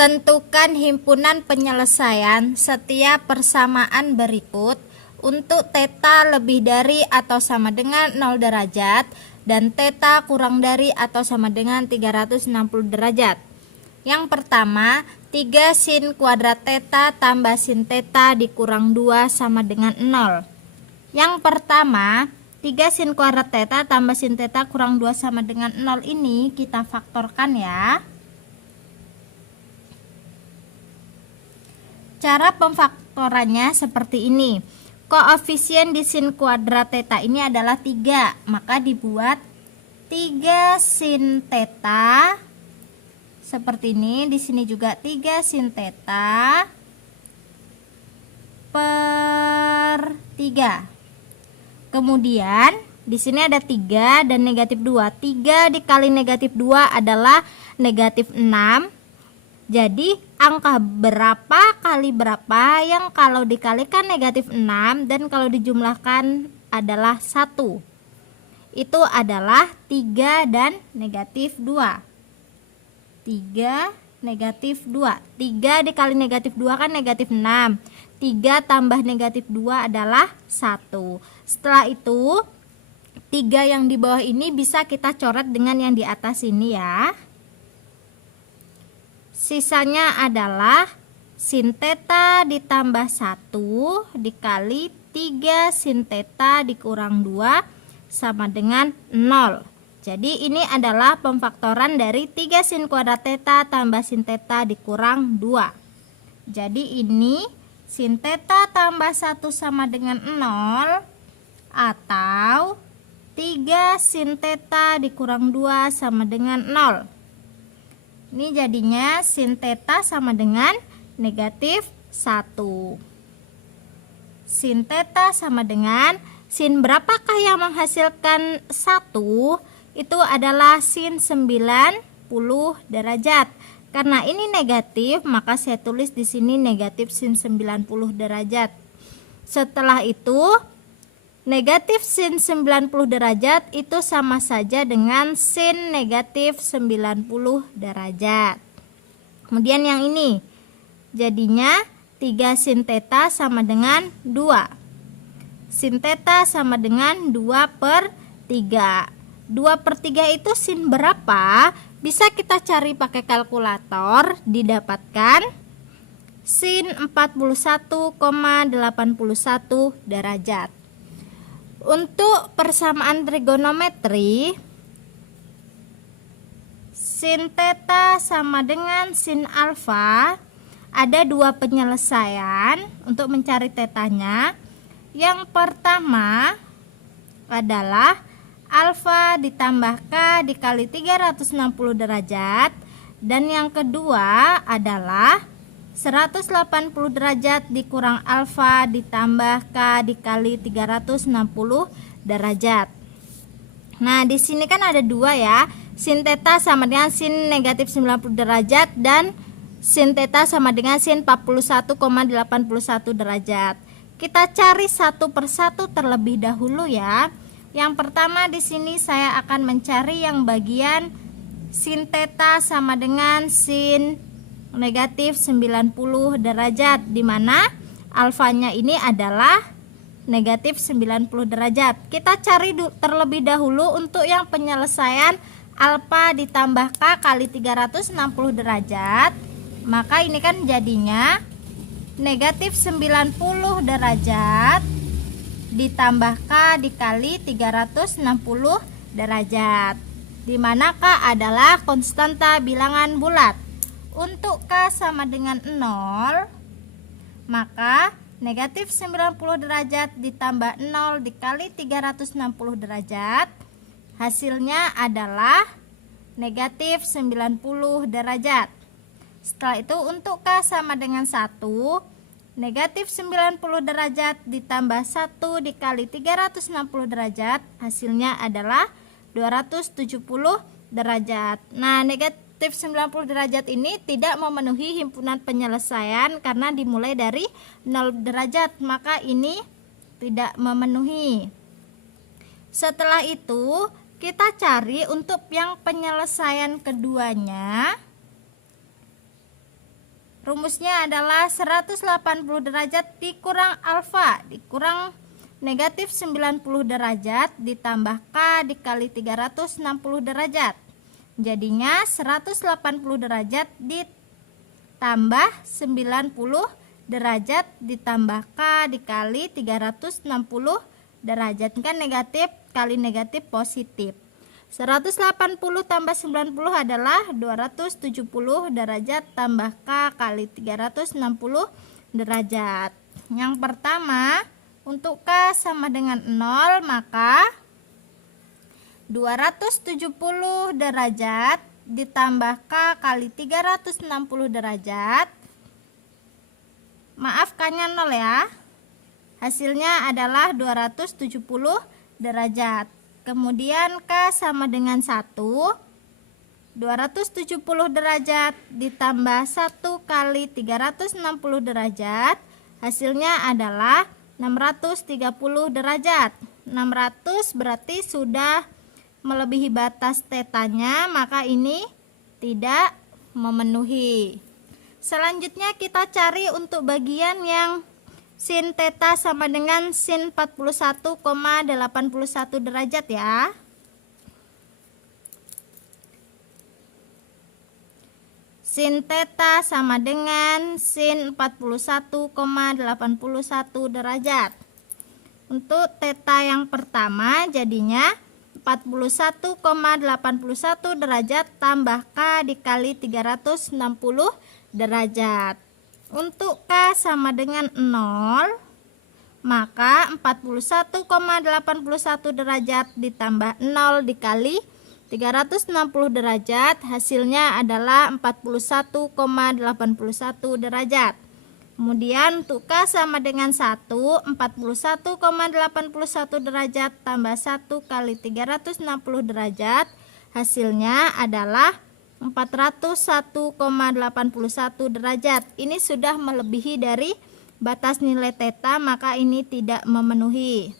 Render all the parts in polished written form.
Tentukan himpunan penyelesaian setiap persamaan berikut untuk θ lebih dari atau sama dengan 0 derajat dan θ kurang dari atau sama dengan 360 derajat. Yang pertama, 3 sin kuadrat θ tambah sin θ dikurang 2 sama dengan 0. Yang pertama, 3 sin kuadrat θ tambah sin θ kurang 2 sama dengan 0 ini kita faktorkan ya. Cara pemfaktorannya seperti ini. Koefisien di sin kuadrat θ ini adalah 3, maka dibuat 3 sin θ seperti ini. Di sini juga 3 sin θ per 3. Kemudian di sini ada 3 dan negatif 2. 3 dikali negatif 2 adalah negatif 6. Jadi angka berapa kali berapa yang kalau dikalikan negatif 6 dan kalau dijumlahkan adalah 1. Itu adalah 3 dan negatif 2. 3 negatif 2. 3 dikali negatif 2 kan negatif 6. 3 tambah negatif 2 adalah 1. Setelah itu 3 yang di bawah ini bisa kita coret dengan yang di atas ini ya. Sisanya adalah sin θ ditambah 1 dikali 3 sin θ dikurang 2 sama dengan 0. Jadi ini adalah pemfaktoran dari 3 sin kuadrat θ tambah sin θ dikurang 2. Jadi ini sin θ tambah 1 sama dengan 0 atau 3 sin θ dikurang 2 sama dengan 0. Ini jadinya sin θ sama dengan negatif 1. Sin θ sama dengan sin berapakah yang menghasilkan 1? Itu adalah sin 90 derajat. Karena ini negatif, maka saya tulis di sini negatif sin 90 derajat. Setelah itu negatif sin 90 derajat itu sama saja dengan sin negatif 90 derajat. Kemudian yang ini jadinya 3 sin θ sama dengan 2. Sin θ sama dengan 2 per 3. 2 per 3 itu sin berapa? Bisa kita cari pakai kalkulator, didapatkan sin 41,81 derajat. Untuk persamaan trigonometri, sin θ sama dengan sin alfa, ada 2 penyelesaian untuk mencari θ-nya. Yang pertama adalah alfa ditambah k dikali 360 derajat, dan yang kedua adalah 180 derajat dikurang alfa ditambah k dikali 360 derajat. Nah, di sini kan ada 2 ya. Sin θ sama dengan sin negatif 90 derajat dan sin θ sama dengan sin 41,81 derajat. Kita cari satu persatu terlebih dahulu ya. Yang pertama di sini saya akan mencari yang bagian sin θ sama dengan sin negatif 90 derajat, di mana alfanya ini adalah negatif 90 derajat. Kita cari terlebih dahulu untuk yang penyelesaian alfa ditambah k kali 360 derajat. Maka ini kan jadinya negatif 90 derajat ditambah k dikali 360 derajat, di mana k adalah konstanta bilangan bulat. Untuk k sama dengan 0, maka negatif 90 derajat ditambah 0 dikali 360 derajat, hasilnya adalah negatif 90 derajat. Setelah itu untuk k sama dengan 1, negatif 90 derajat ditambah 1 dikali 360 derajat, hasilnya adalah 270 derajat. Nah, negatif 90 derajat ini tidak memenuhi himpunan penyelesaian karena dimulai dari 0 derajat, maka ini tidak memenuhi. Setelah itu kita cari untuk yang penyelesaian keduanya. Rumusnya adalah 180 derajat dikurang alfa dikurang negatif 90 derajat ditambah K dikali 360 derajat. Jadinya 180 derajat ditambah 90 derajat ditambah K dikali 360 derajat. Kan negatif kali negatif positif. 180 tambah 90 adalah 270 derajat tambah K kali 360 derajat. Yang pertama, untuk K sama dengan 0, maka 270 derajat ditambah K kali 360 derajat. Maaf, K-nya 0 ya. Hasilnya adalah 270 derajat. Kemudian K sama dengan 1. 270 derajat ditambah 1 kali 360 derajat. Hasilnya adalah 630 derajat. 600 berarti sudah melebihi batas tetanya, maka ini tidak memenuhi. Selanjutnya kita cari untuk bagian yang sin theta sama dengan sin 41,81 derajat ya. Sin theta sama dengan sin 41,81 derajat. Untuk theta yang pertama jadinya 41,81 derajat tambah K dikali 360 derajat. Untuk K sama dengan 0, maka 41,81 derajat ditambah 0 dikali 360 derajat, hasilnya adalah 41,81 derajat. Kemudian untuk K sama dengan 1, 41,81 derajat tambah 1 kali 360 derajat, hasilnya adalah 401,81 derajat. Ini sudah melebihi dari batas nilai theta, maka ini tidak memenuhi.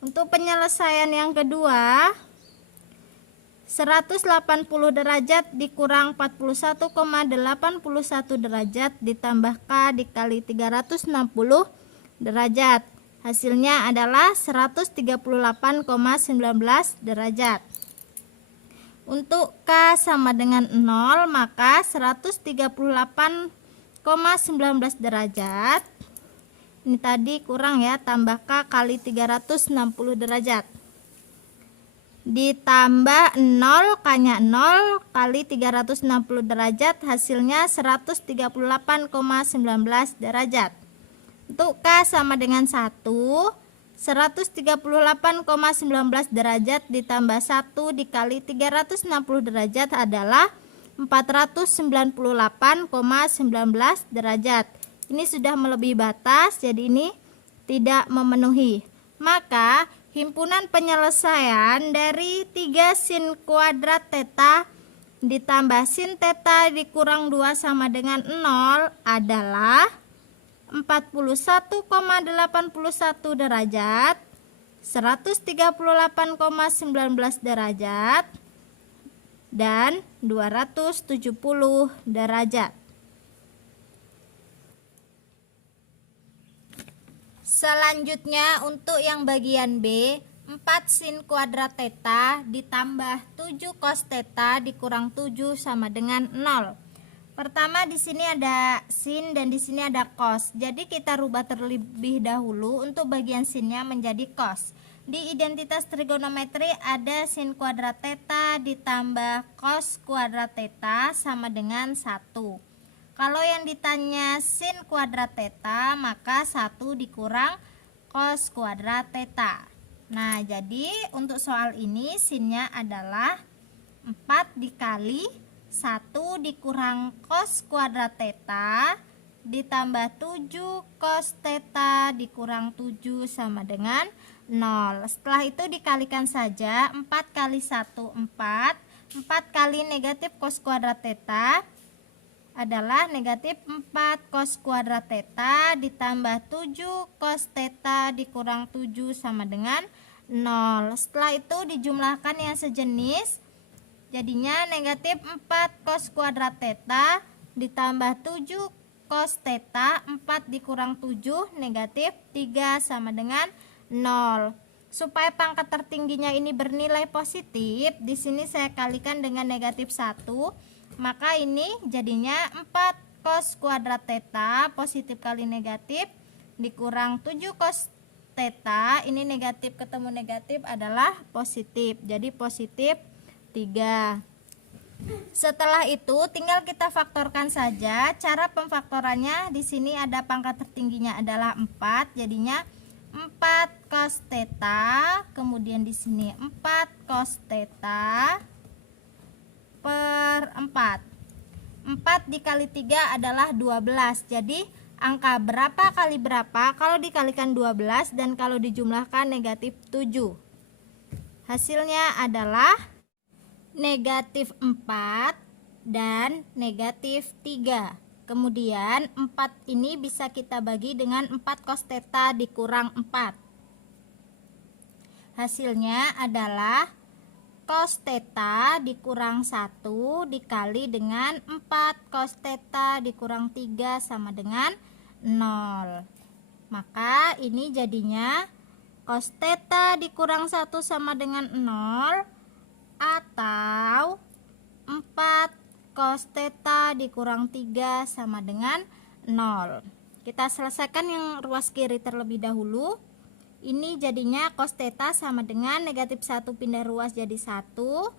Untuk penyelesaian yang kedua, 180 derajat dikurang 41,81 derajat ditambah K dikali 360 derajat. Hasilnya adalah 138,19 derajat. Untuk K sama dengan 0, maka 138,19 derajat. Ini tadi kurang ya, tambah K kali 360 derajat. Ditambah 0, K-nya 0 kali 360 derajat, hasilnya 138,19 derajat. Untuk K sama dengan 1, 138,19 derajat ditambah 1 dikali 360 derajat adalah 498,19 derajat. Ini sudah melebihi batas, jadi ini tidak memenuhi. Maka himpunan penyelesaian dari 3 sin kuadrat theta ditambah sin theta dikurang 2 sama dengan 0 adalah 41,81 derajat, 138,19 derajat, dan 270 derajat. Selanjutnya untuk yang bagian B, 4 sin kuadrat theta ditambah 7 cos theta dikurang 7 sama dengan 0. Pertama di sini ada sin dan di sini ada cos. Jadi kita rubah terlebih dahulu untuk bagian sinnya menjadi cos. Di identitas trigonometri ada sin kuadrat theta ditambah cos kuadrat theta sama dengan 1. Kalau yang ditanya sin kuadrat theta, maka 1 dikurang cos kuadrat theta. Nah, jadi untuk soal ini sinnya adalah 4 dikali 1 dikurang cos kuadrat theta ditambah 7 cos theta dikurang 7 sama dengan 0. Setelah itu dikalikan saja, 4 kali 1 4. 4 kali negatif cos kuadrat theta adalah negatif 4 cos kuadrat theta ditambah 7 cos theta dikurang 7 sama dengan 0. Setelah itu dijumlahkan yang sejenis, jadinya negatif 4 cos kuadrat theta ditambah 7 cos theta, 4 dikurang 7 negatif 3 sama dengan 0. Supaya pangkat tertingginya ini bernilai positif, di sini saya kalikan dengan negatif 1, maka ini jadinya 4 cos kuadrat theta, positif kali negatif, dikurang 7 cos theta, ini negatif ketemu negatif adalah positif, jadi positif 3. Setelah itu tinggal kita faktorkan saja. Cara pemfaktorannya di sini ada pangkat tertingginya adalah 4, jadinya 4 cos theta, kemudian di sini 4 cos theta per 4. 4 dikali 3 adalah 12. Jadi angka berapa kali berapa kalau dikalikan 12 dan kalau dijumlahkan negatif 7. Hasilnya adalah negatif 4 dan negatif 3. Kemudian 4 ini bisa kita bagi dengan 4 cos theta dikurang 4. Hasilnya adalah cos theta dikurang 1 dikali dengan 4 cos theta dikurang 3 sama dengan 0. Maka ini jadinya cos theta dikurang 1 sama dengan 0 atau 4 cos theta dikurang 3 sama dengan 0. Kita selesaikan yang ruas kiri terlebih dahulu. Ini jadinya cos theta sama dengan negatif 1 pindah ruas jadi 1.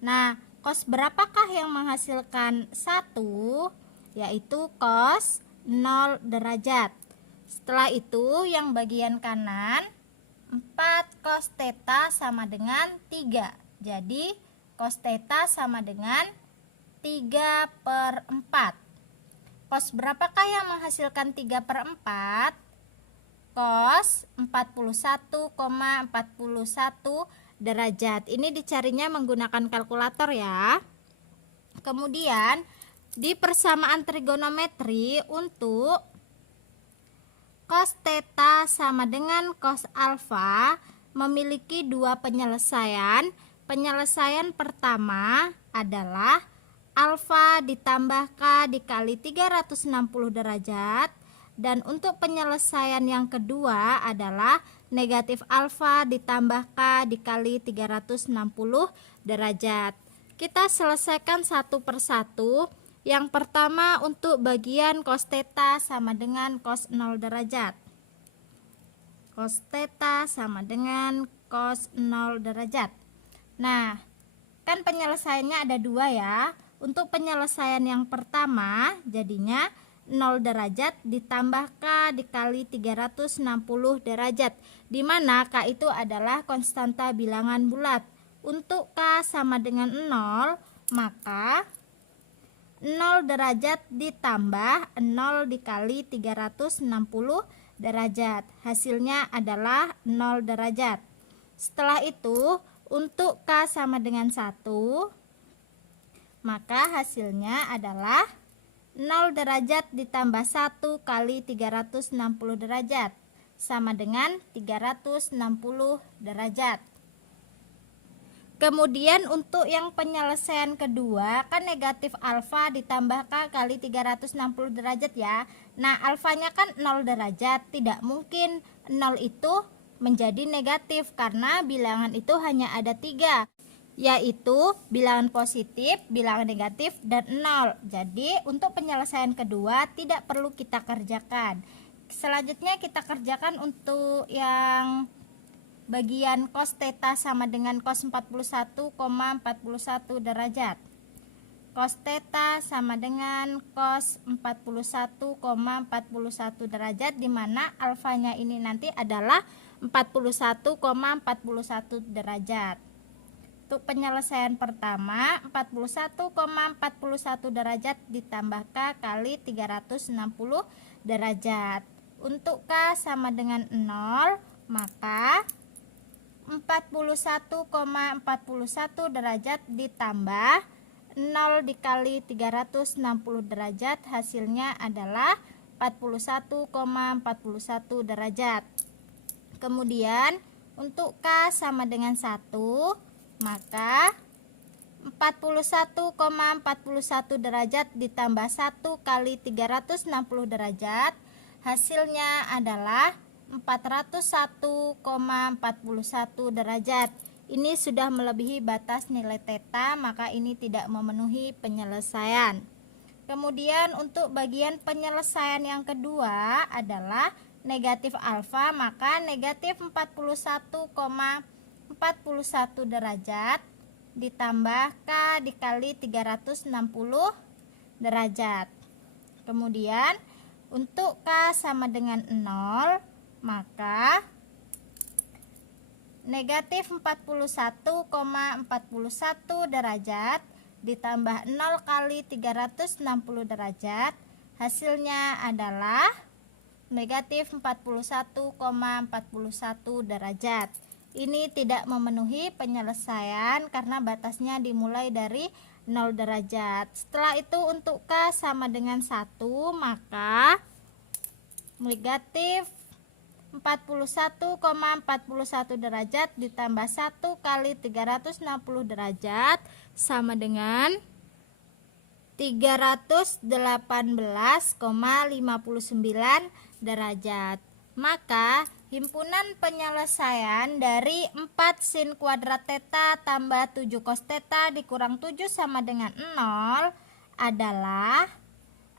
Nah, cos berapakah yang menghasilkan 1? Yaitu cos 0 derajat. Setelah itu yang bagian kanan 4 cos theta sama dengan 3. Jadi cos theta sama dengan 3 per 4. Cos berapakah yang menghasilkan 3 per 4? Cos 41,41 derajat. Ini dicarinya menggunakan kalkulator ya. Kemudian di persamaan trigonometri untuk cos theta sama dengan cos alfa memiliki dua penyelesaian. Penyelesaian pertama adalah alfa ditambah K dikali 360 derajat, dan untuk penyelesaian yang kedua adalah negatif alfa ditambah K dikali 360 derajat. Kita selesaikan satu persatu. Yang pertama untuk bagian cos theta sama dengan cos 0 derajat. Cos theta sama dengan cos 0 derajat. Nah, kan penyelesaiannya ada dua ya. Untuk penyelesaian yang pertama jadinya 0 derajat ditambah K dikali 360 derajat, di mana K itu adalah konstanta bilangan bulat. Untuk K sama dengan 0, maka 0 derajat ditambah 0 dikali 360 derajat. Hasilnya adalah 0 derajat. Setelah itu untuk K sama dengan 1, maka hasilnya adalah 0 derajat ditambah 1 kali 360 derajat sama dengan 360 derajat. Kemudian untuk yang penyelesaian kedua kan negatif alfa ditambah K kali 360 derajat ya. Nah, alfanya kan 0 derajat, tidak mungkin 0 itu menjadi negatif karena bilangan itu hanya ada 3, yaitu bilangan positif, bilangan negatif, dan 0. Jadi untuk penyelesaian kedua tidak perlu kita kerjakan. Selanjutnya kita kerjakan untuk yang bagian cos theta sama dengan cos 41,41 derajat. Cos theta sama dengan cos 41,41 derajat, di mana alfanya ini nanti adalah 41,41 derajat. Untuk penyelesaian pertama 41,41 derajat ditambah K kali 360 derajat. Untuk K sama dengan 0, maka 41,41 derajat ditambah 0 dikali 360 derajat, hasilnya adalah 41,41 derajat. Kemudian untuk K sama dengan 1, maka 41,41 derajat ditambah 1 kali 360 derajat, hasilnya adalah 401,41 derajat. Ini sudah melebihi batas nilai theta, maka ini tidak memenuhi penyelesaian. Kemudian untuk bagian penyelesaian yang kedua adalah negatif alfa, maka negatif 41,41 derajat ditambah K dikali 360 derajat. Kemudian untuk K sama dengan 0, maka negatif 41,41 derajat ditambah 0 kali 360 derajat, hasilnya adalah negatif 41,41 derajat. Ini tidak memenuhi penyelesaian karena batasnya dimulai dari 0 derajat. Setelah itu untuk K sama dengan 1, maka negatif 41,41 derajat ditambah 1 kali 360 derajat sama dengan 318,59 derajat. Maka himpunan penyelesaian dari 4 sin kuadrat theta tambah 7 cos theta dikurang 7 sama dengan 0 adalah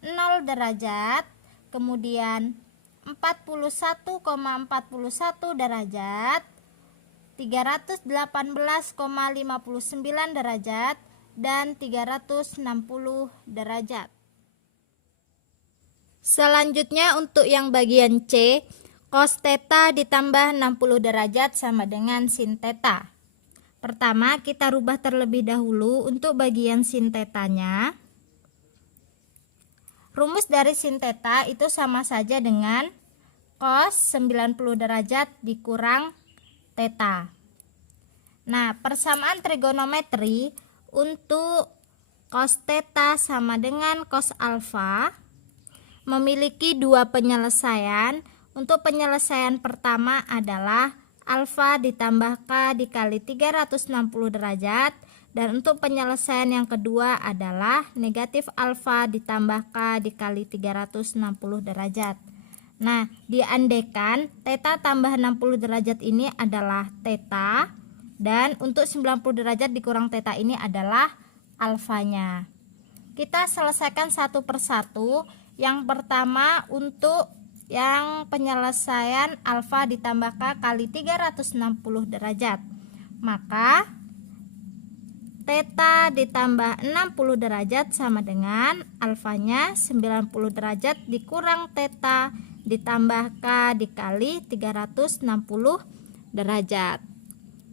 0 derajat, kemudian 41,41 derajat, 318,59 derajat, dan 360 derajat. Selanjutnya untuk yang bagian C, cos theta ditambah 60 derajat sama dengan sin theta. Pertama kita rubah terlebih dahulu untuk bagian sin tetanya. Rumus dari sin theta itu sama saja dengan cos 90 derajat dikurang theta. Nah, persamaan trigonometri untuk cos theta sama dengan cos alfa memiliki dua penyelesaian. Untuk penyelesaian pertama adalah alfa ditambah K dikali 360 derajat. Dan untuk penyelesaian yang kedua adalah negatif alfa ditambah K dikali 360 derajat. Nah, diandekan theta tambah 60 derajat ini adalah theta, dan untuk 90 derajat dikurang theta ini adalah alfanya. Kita selesaikan satu persatu. Yang pertama untuk yang penyelesaian alfa ditambah K kali 360 derajat. Maka theta ditambah 60 derajat sama dengan alfanya 90 derajat dikurang theta ditambah K dikali 360 derajat.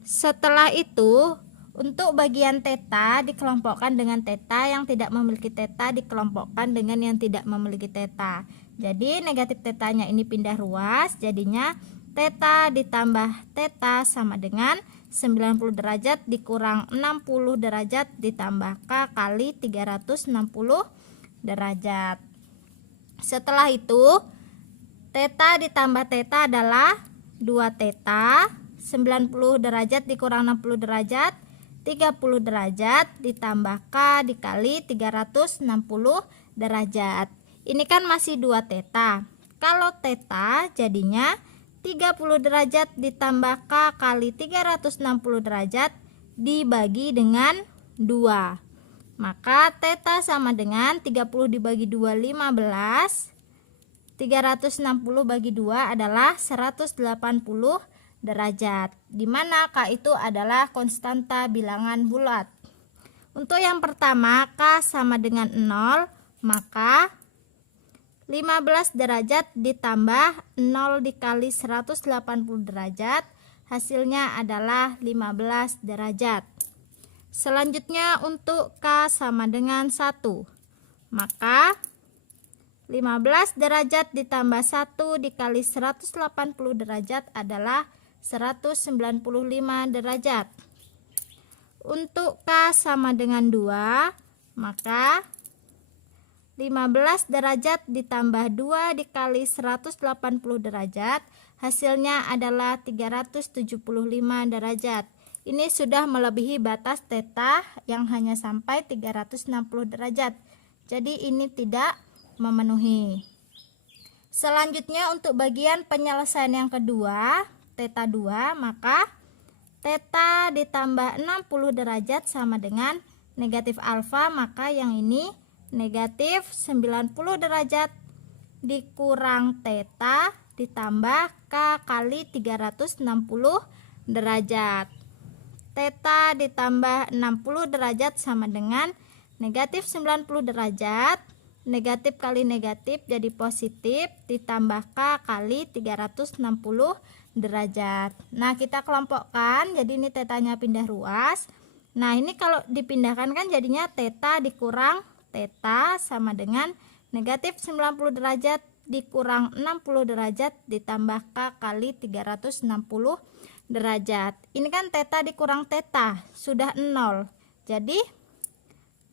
Setelah itu untuk bagian theta dikelompokkan dengan theta, yang tidak memiliki theta dikelompokkan dengan yang tidak memiliki theta. Jadi negatif tetanya ini pindah ruas, jadinya theta ditambah theta sama dengan 90 derajat dikurang 60 derajat ditambah K kali 360 derajat. Setelah itu theta ditambah theta adalah 2 theta, 90 derajat dikurang 60 derajat 30 derajat ditambah K dikali 360 derajat. Ini kan masih 2 theta. Kalau theta jadinya 30 derajat ditambah K kali 360 derajat dibagi dengan 2. Maka theta sama dengan 30 dibagi 2 15. 360 bagi 2 adalah 180 derajat. Di mana K itu adalah konstanta bilangan bulat. Untuk yang pertama K sama dengan 0, maka 15 derajat ditambah 0 dikali 180 derajat, hasilnya adalah 15 derajat. Selanjutnya untuk K sama dengan 1, maka 15 derajat ditambah 1 dikali 180 derajat adalah 195 derajat. Untuk K sama dengan 2, maka 15 derajat ditambah 2 dikali 180 derajat, hasilnya adalah 375 derajat. ini sudah melebihi batas theta yang hanya sampai 360 derajat. Jadi ini tidak memenuhi. Selanjutnya untuk bagian penyelesaian yang kedua, theta 2, maka theta ditambah 60 derajat sama dengan negatif alfa, maka yang ini negatif 90 derajat dikurang theta ditambah K kali 360 derajat. Theta ditambah 60 derajat sama dengan negatif 90 derajat, negatif kali negatif jadi positif, ditambah K kali 360 derajat. Nah, kita kelompokkan, jadi ini tetanya pindah ruas. Nah, ini kalau dipindahkan kan jadinya theta dikurang theta sama dengan negatif 90 derajat dikurang 60 derajat ditambah K kali 360 derajat. Ini kan theta dikurang theta sudah 0. Jadi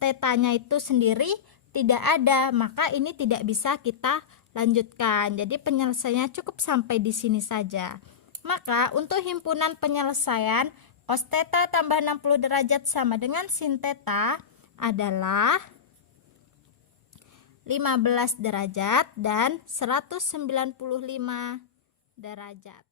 tetanya itu sendiri tidak ada, maka ini tidak bisa kita lanjutkan. Jadi penyelesaiannya cukup sampai di sini saja. Maka untuk himpunan penyelesaian cos theta tambah 60 derajat sama dengan sin theta adalah 15 derajat dan 195 derajat.